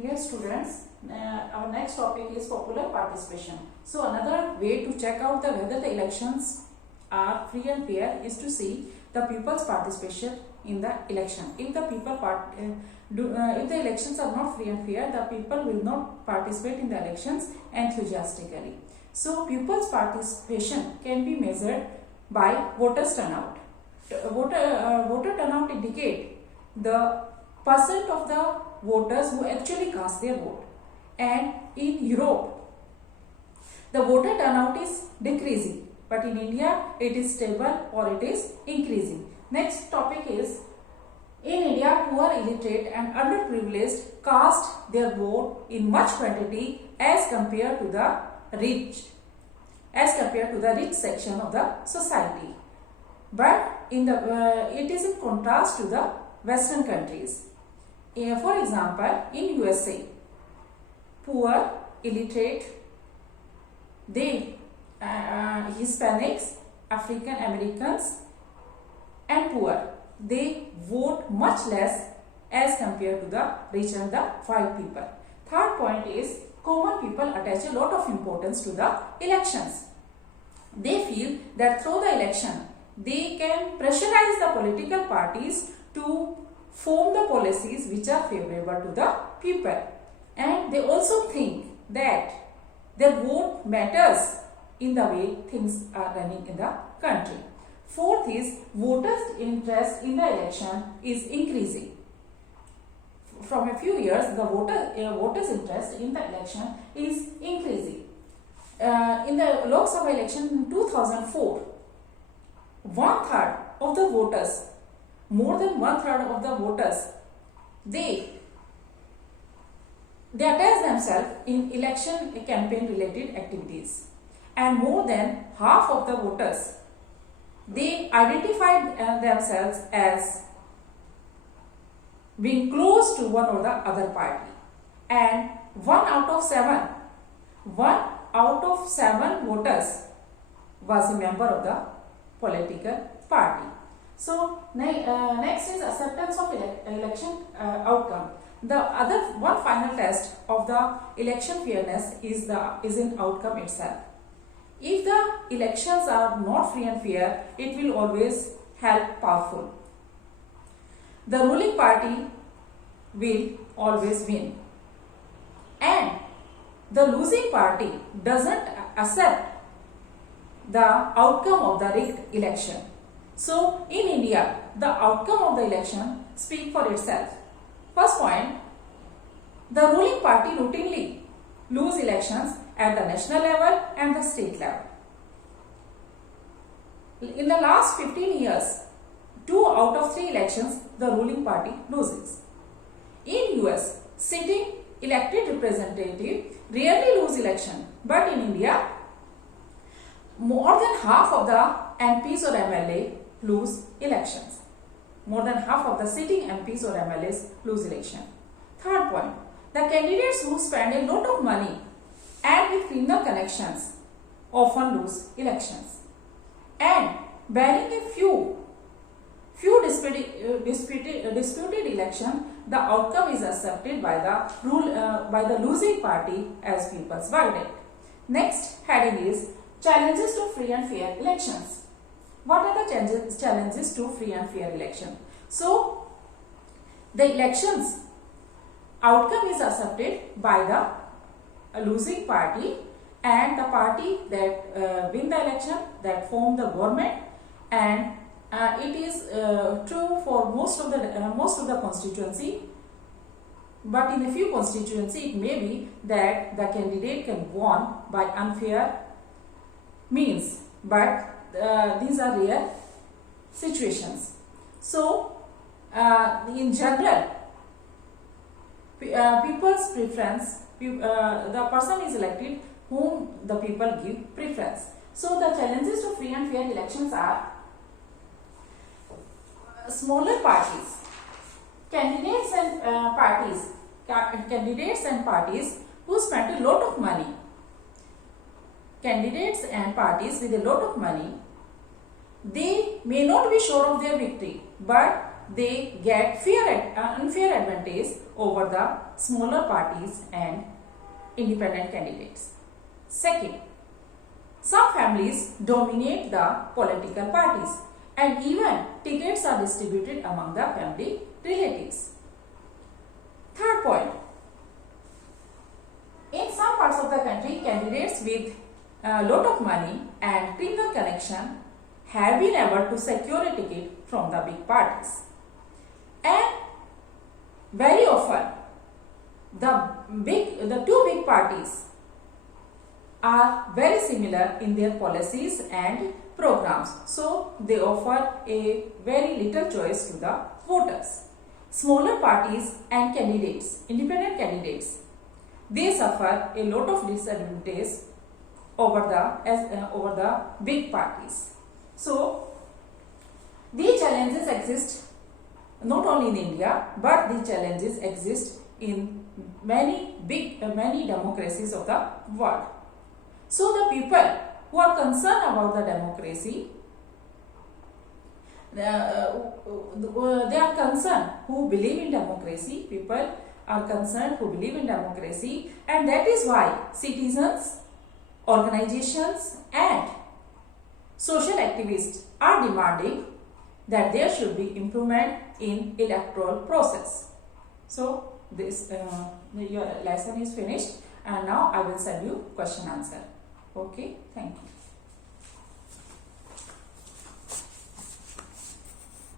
Dear students, our next topic is popular participation. So another way to check out whether the elections are free and fair is to see the people's participation in the election. If the if the elections are not free and fair, the people will not participate in the elections enthusiastically. So people's participation can be measured by voters turnout. Voter turnout indicate the percent of the voters who actually cast their vote, and in Europe the voter turnout is decreasing, but in India it is stable or it is increasing. Next topic is, in India poor, illiterate and underprivileged cast their vote in much quantity as compared to the rich section of the society, but in the it is in contrast to the Western countries. For example, in USA, poor, illiterate, Hispanics, African Americans and poor, they vote much less as compared to the rich and the white people. Third point is, common people attach a lot of importance to the elections. They feel that through the election, they can pressurize the political parties to form the policies which are favorable to the people, and they also think that their vote matters in the way things are running in the country. Fourth is, voters' interest in the election is increasing. From a few years, the voters' interest in the election is increasing. In the Lok Sabha election in 2004, one-third of the voters, more than one-third of the voters, they attach themselves in election campaign related activities, and more than half of the voters, they identified themselves as being close to one or the other party, and one out of seven voters was a member of the political party. So next is acceptance of election outcome. The other one final test of the election fairness is in outcome itself. If the elections are not free and fair, it will always help powerful. The ruling party will always win, and the losing party doesn't accept the outcome of the rigged election. So in India, the outcome of the election speaks for itself. First point, the ruling party routinely lose elections at the national level and the state level. In the last 15 years, 2 out of 3 elections the ruling party loses. In US, sitting elected representative rarely lose election, but in India, more than half of the MPs or MLA lose elections. More than half of the sitting MPs or MLAs lose election. Third point, the candidates who spend a lot of money and with criminal connections often lose elections. And barring a few disputed election, the outcome is accepted by the losing party as people's verdict. Next heading is challenges to free and fair elections. What are the challenges to free and fair election? So, the elections outcome is accepted by the losing party, and the party that win the election, that form the government, and it is true for most of the constituency, but in a few constituency it may be that the candidate can win by unfair means, but these are rare situations. So in general, people's preference, the person is elected whom the people give preference. So the challenges to free and fair elections are smaller parties, candidates and parties who spend a lot of money. Candidates and parties with a lot of money, they may not be sure of their victory, but they get unfair advantage over the smaller parties and independent candidates. Second, some families dominate the political parties and even tickets are distributed among the family relatives. Third point, in some parts of the country, candidates with a lot of money and criminal connection have been able to secure a ticket from the big parties. And very often, the two big parties are very similar in their policies and programs. So, they offer a very little choice to the voters. Smaller parties and candidates, independent candidates, they suffer a lot of disadvantage over the big parties. So, these challenges exist not only in India, but these challenges exist in many democracies of the world. So, the people who are concerned about the democracy, they are concerned who believe in democracy. People are concerned who believe in democracy, and that is why citizens, organizations and social activists are demanding that there should be improvement in electoral process. So this your lesson is finished, and now I will send you question answer. Okay, thank you.